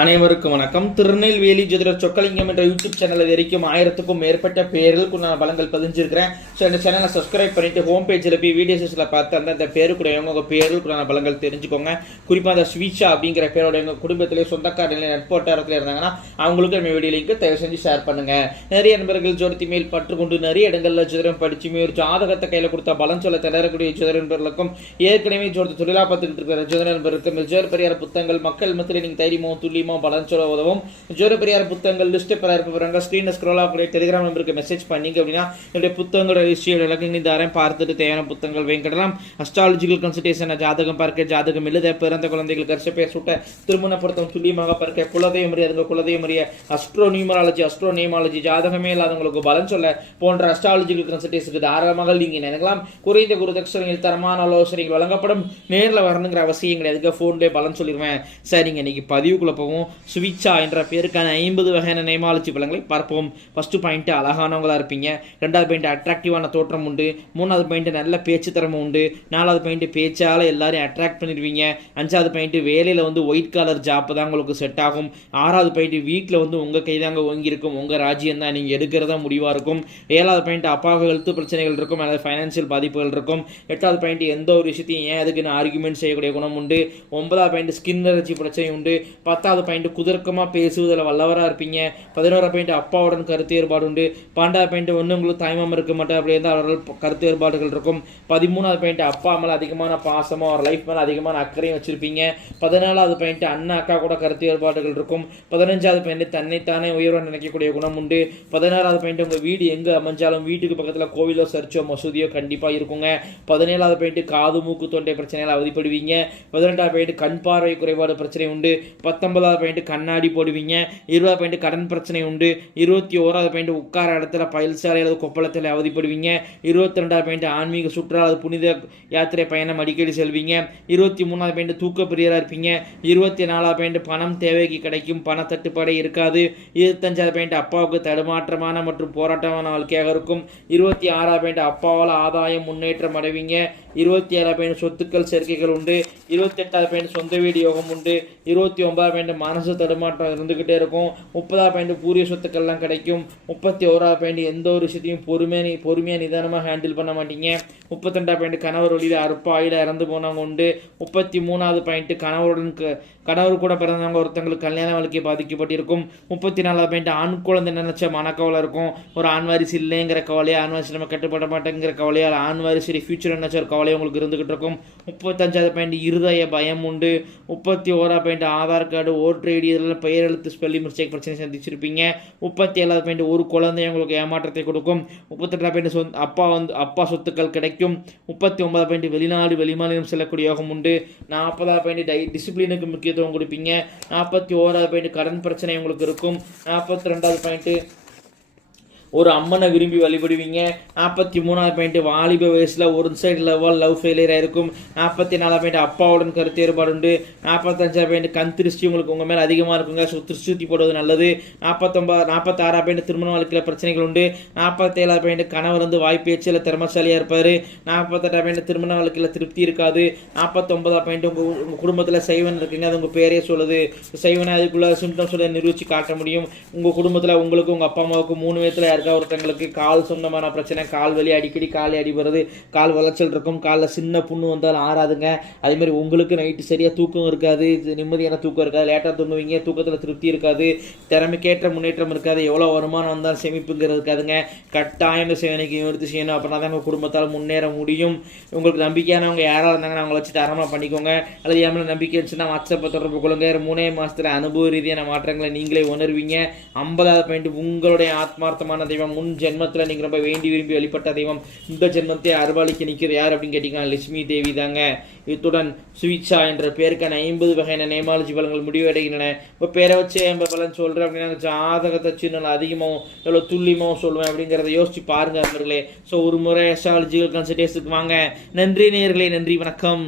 அனைவருக்கும் வணக்கம். திருநெல்வேலி ஜோதிடர் சொக்கலிங்கம் என்ற யூடியூப் சேனல் வரைக்கும் 1000க்கும் மேற்பட்ட பேர்களுக்கு நான் பலங்கள் பதிஞ்சிருக்கிறேன். ஸோ இந்த சேனலை சப்ஸ்கிரைப் பண்ணிட்டு ஹோம் பேஜில் போய் வீடியோஸில் பார்த்து அந்த பேருக்குடையவங்க உங்கள் பேர்களுக்கு நான் பலங்கள் தெரிஞ்சுக்கோங்க. குறிப்பாக அந்த ஸ்வீச்சா அப்படிங்கிற பேரோட எங்கள் குடும்பத்திலே சொந்தக்காரர்களே நட்போட்டாரத்தில் இருந்தாங்கன்னா அவங்களுக்கு நம்ம வீடியோ லிங்க் தயவு செஞ்சு ஷேர் பண்ணுங்க. நிறைய நண்பர்கள் ஜோதிடத்தி மேல் பற்றுக்கொண்டு நிறைய இடங்களில் ஜோதிடம் படிச்சுமே ஒரு ஜாதகத்தை கையில் கொடுத்தா பலன் சொல்ல திணறக்கூடிய ஜோதிட நண்பர்களுக்கும் ஏற்கனவே ஜோதிட தொழிலா பார்த்துக்கிட்டு இருக்கிற ஜோதிட நண்பர்களுக்கும் ஜோதிட பெரியார் புத்தகங்கள் மக்கள் மத்தியில் நீங்கள் தைரியமோ துல்லியமோ பலன் சொல்ல உதவும். ஜோதிட பெரியார் புத்தகங்கள் லிஸ்ட் பெற இருப்பவங்க ஸ்கிரீன்ல ஸ்க்ரோல் ஆகக்கூடிய டெலிகிராம் நம்பருக்கு மெசேஜ் பண்ணீங்க அப்படின்னா என்னுடைய புத்தகங்களோட லிஸ்ட் இலக்கங்கள் தாரேன் பார்த்துட்டு தேவையான புத்தகங்கள் வேங்கடலாம். அஸ்ட்ராலஜிக்கல் கன்சல்டேஷன் ஜாதகம் பார்க்க ஜாதகம் எழுத பிறந்த குழந்தைகள் கருச பேர் சுட்ட திருமண பொருத்தம் துல்லியமாக பார்க்க குலதெய்வம் அறிய குலதெய்வம் அறிய அஸ்ட்ரோ நியூமராலஜி அஸ்ட்ரோ நேமாலஜி ஜாதகமே இல்லாதவங்களுக்கு பலன் சொல்ல போன்ற அஸ்ட்ராலஜிக்கல் கன்சல்டேஷனுக்கு தாராளமாக நீங்க நினைக்கலாம். குறைந்த குருதட்சணையில் தரமான ஆலோசனைகள் வழங்கப்படும். நேரில் வரணுங்கிற அவசியம் கிடையாது. போன்லேயே பலன் சொல்லிடுவேன். சரிங்க, இன்னைக்கு பதிவுக்குள்ள போவோம். ஸ்விட்சா என்ற பேருக்கான 50 வகையான நேமாலஜி பலங்களை பார்ப்போம். ஃபர்ஸ்ட் பாயிண்ட் அழகானவங்களா இருப்பீங்க. ரெண்டாவது பாயிண்ட் அட்ராக்டிவான தோற்றம் உண்டு. மூணாவது பாயிண்ட் நல்ல பேச்சு திறமை உண்டு. நாலாவது பாயிண்ட் பேச்சால எல்லாரையும் அட்ராக்ட் பண்ணிடுவீங்க. அஞ்சாவது பாயிண்ட் வேலையில ஒயிட் காலர் ஜாப் தான் உங்களுக்கு செட் ஆகும். ஆறாவது பாயிண்ட் வீட்டில் உங்க கைதாங்க ஓங்கியிருக்கும். உங்க ராஜ்யம் தான் நீங்க எடுக்கிறதா முடிவா இருக்கும். ஏழாவது பாயிண்ட் அப்பாவுக்கு ஹெல்த் பிரச்சனைகள் இருக்கும் அல்லது ஃபைனான்சியல் பாதிப்புகள் இருக்கும். எட்டாவது பாயிண்ட் எந்த ஒரு விஷயத்தையும் ஏன் அதுக்குன்னு ஆர்குமெண்ட் செய்யக்கூடிய குணம் உண்டு. ஒன்பதாவது பாயிண்ட் ஸ்கின் அலர்ஜி பிரச்சனை உண்டு. பத்தாவது பாயிண்ட் குதர்க்கமா பேசுவதில் வல்லவரா இருப்பீங்க. 11வது பாயிண்ட் அப்பாவுடன் கருத்து ஏற்பாடு உண்டு. 12வது பாயிண்ட் உங்களுக்கு தாய்மாமன் இருக்க மாட்டேன் அப்படி இருந்தால் அவர்கள் கருத்து ஏற்பாடுகள் இருக்கும். 13வது பாயிண்ட் அப்பா மேல அதிகமான பாசமும் அவர் லைஃப் மேல அதிகமான அக்கறையும் வச்சிருப்பீங்க. 14வது பாயிண்ட் அண்ணா அக்கா கூட கருத்து ஏற்பாடுகள் இருக்கும். 15வது பாயிண்ட் தன்னைத்தானே உயர்வு நினைக்கக்கூடிய குணம் உண்டு. 16வது பாயிண்ட் உங்க வீடு எங்க அமைஞ்சாலும் வீட்டுக்கு பக்கத்துல கோவிலோ சர்ச்சோ மசூதியோ கண்டிப்பா இருக்குங்க. 17வது பாயிண்ட் காது மூக்கு தொண்டை பிரச்சனையால் அவதிப்படுவீங்க. 18வது பாயிண்ட் கண் பார்வை குறைபாடு பிரச்சனை உண்டு. 19வது பாயிண்ட் கண்ணாடி போடுவீங்க. 20வது பாயிண்ட் கடன் பிரச்சனை உண்டு. 21வது பாயிண்ட் உட்கார இடத்துல பயில்சாலை அல்லது கொப்பளத்தில் அவதிப்படுவீங்க. 22வது பாயிண்ட் ஆன்மீக சுற்றுலா அல்லது புனித யாத்திரை பயணம் அடிக்கடி செல்வீங்க. 23வது பாயிண்ட் தூக்க பிரியரா இருப்பீங்க. 24வது பாயிண்ட் பணம் தேவைக்கு கிடைக்கும். பண தட்டுப்பாடே இருக்காது. 25வது பாயிண்ட் அப்பாவுக்கு தடுமாற்றமான மற்றும் போராட்டமான வாழ்க்கையாக இருக்கும். 26வது பாயிண்ட் அப்பாவால் ஆதாயம் முன்னேற்றம் அடைவீங்க. 27வது பாயிண்ட் சொத்துக்கள் சேர்க்கைகள் உண்டு. 28வது பாயிண்ட் சொந்த வீடு யோகம் உண்டு. 29வது பாயிண்ட் மனசு தடுமாற்றம் இருந்துகிட்டே இருக்கும். 30வது பாயிண்ட் பூரிய சொத்துக்கள்லாம் கிடைக்கும். 31வது பாயிண்ட் எந்த ஒரு விஷயத்தையும் பொறுமையா நிதானமாக ஹேண்டில் பண்ண மாட்டீங்க. 32வது பாயிண்ட் கணவர் வழியில் அற்பாயில இறந்து போனவங்க உண்டு. 33வது பாயிண்ட் கணவர் கூட பிறந்தவங்க ஒருத்தங்களுக்கு கல்யாண வாழ்க்கை பாதிக்கப்பட்டிருக்கும். 34வது பாயிண்ட் ஆண் குழந்தை நினைச்ச மனக்கவலை இருக்கும். ஒரு ஆண் வாரிசு இல்லைங்கிற கவலையா, ஆண் வாரிசு நம்ம கட்டுப்பட மாட்டேங்கிற கவலையால் ஆண் வாரிசு ஃபியூச்சர் நினைச்ச ஒரு கவலை உங்களுக்கு இருந்துகிட்டு இருக்கும். 35வது பாயிண்ட் இருதய பயம் உண்டு. 31வது point Aadhaar card voter ID இதெல்லாம் பெயர் எழுத்து ஸ்பெல்லிங் மிஸ்டேக் பிரச்சனை சந்திச்சிருப்பீங்க. 37வது பாயிண்ட் ஒரு குழந்தை உங்களுக்கு ஏமாற்றத்தை கொடுக்கும். 32வது பாயிண்ட் அப்பா சொத்துக்கள் கிடைக்கும். 39வது பாயிண்ட் வெளிநாடு வெளிமாநிலம் செல்லக்கூடிய யோகம் உண்டு. 40வது பாயிண்ட் டிசிப்ளினுக்கு முக்கியத்துவம் கொடுப்பீங்க. 41வது பாயிண்ட் கடன் பிரச்சனை உங்களுக்கு இருக்கும். 42வது பாயிண்ட் ஒரு அம்மனை விரும்பி வழிபடுவீங்க. 43வது பாயிண்ட் வாலிப வயசுல ஒரு சைடு லவ் ஃபெயிலியர் ஆயிருக்கும். 44வது பாயிண்ட் அப்பாவுடன் கருத்து ஏற்பாடு உண்டு. 45வது பாயிண்ட் கண் திருஷ்டி உங்களுக்கு உங்க மேல அதிகமா இருக்குங்க. திருஷ்டி போடுவது நல்லது. 46வது பாயிண்ட் திருமண வாழ்க்கையில பிரச்சனைகள் உண்டு. 47வது பாயிண்ட் கணவர் வாய்ப்பேச்சில் திறமசாலியா இருப்பாரு. 48வது பாயிண்ட் திருமண வாழ்க்கையில திருப்தி இருக்காது. 49வது பாயிண்ட் உங்க குடும்பத்துல சைவன் இருக்குங்க. அது உங்க பேரே சொல்லுது. சைவனை அதுக்குள்ள சிம்டம்ஸ் நிரூபிச்சு காட்ட முடியும். உங்க குடும்பத்துல உங்களுக்கு உங்க அப்பா அம்மாவுக்கு 3 வயசுல ஒருத்தங்களுக்கு கால் சொந்தமான பிரச்சனை, கால் வலி, அடிக்கடி காலை அடிபடுறது, கால் வளைச்சல் இருக்கும். காலில் சின்ன புண்ணு வந்தாலும் ஆறாதுங்க. அதே மாதிரி உங்களுக்கு நைட்டு சரியா தூக்கம் இருக்காது. நிம்மதியான தூக்கம் இருக்காது. லேட்டாக தூங்குவீங்க. தூக்கத்தில் திருப்தி இருக்காது. திறமைக்கேற்ற முன்னேற்றம் இருக்காது. எவ்வளோ வருமானம் வந்தாலும் சேமிப்புங்கிறது இருக்காதுங்க. கட்டாயம் சேவனைக்கு எடுத்து செய்யணும். அப்படின்னா தான் உங்கள் குடும்பத்தால் முன்னேற முடியும். உங்களுக்கு நம்பிக்கையானவங்க யாராக இருந்தாங்கன்னா அவங்கள வச்சு தரமாக பண்ணிக்கோங்க. அல்லது ஏன் நம்பிக்கை இருந்துச்சுன்னா வாட்ஸ்அப்பை தொடர்பு கொள்ளுங்க. 3 மாதத்தில் அனுபவ ரீதியான மாற்றங்களை நீங்களே உணர்வீங்க. 50வது பாயிண்ட் உங்களுடைய ஆத்மார்த்தமான தெய்வம். முன் ஜென்மத்தில் நீங்கள் ரொம்ப வேண்டி விரும்பி வழிபட்ட தெய்வம் இந்த ஜென்மத்தை அருள்பாலிக்க நிற்கிறது யார் அப்படின்னு கேட்டீங்கன்னா லட்சுமி தேவி தாங்க. இத்துடன் ஸ்விட்சா என்ற பேருக்கான 50 வகையான நேமாலஜி பலன்கள் முடிவடைகின்றன. இப்போ பேரை வச்சு பலன் சொல்கிறேன் அப்படின்னா ஜாதகத்தை வச்சு நல்லா அதிகமாகவும் எவ்வளோ துல்லியமாகவும் சொல்லுவேன் அப்படிங்கிறத யோசிச்சு பாருங்க அவர்களே. ஸோ ஒரு முறை அஸ்ட்ராலஜிக்கல் கன்சல்டேஷனுக்கு வாங்க. நன்றி நேயர்களே, நன்றி, வணக்கம்.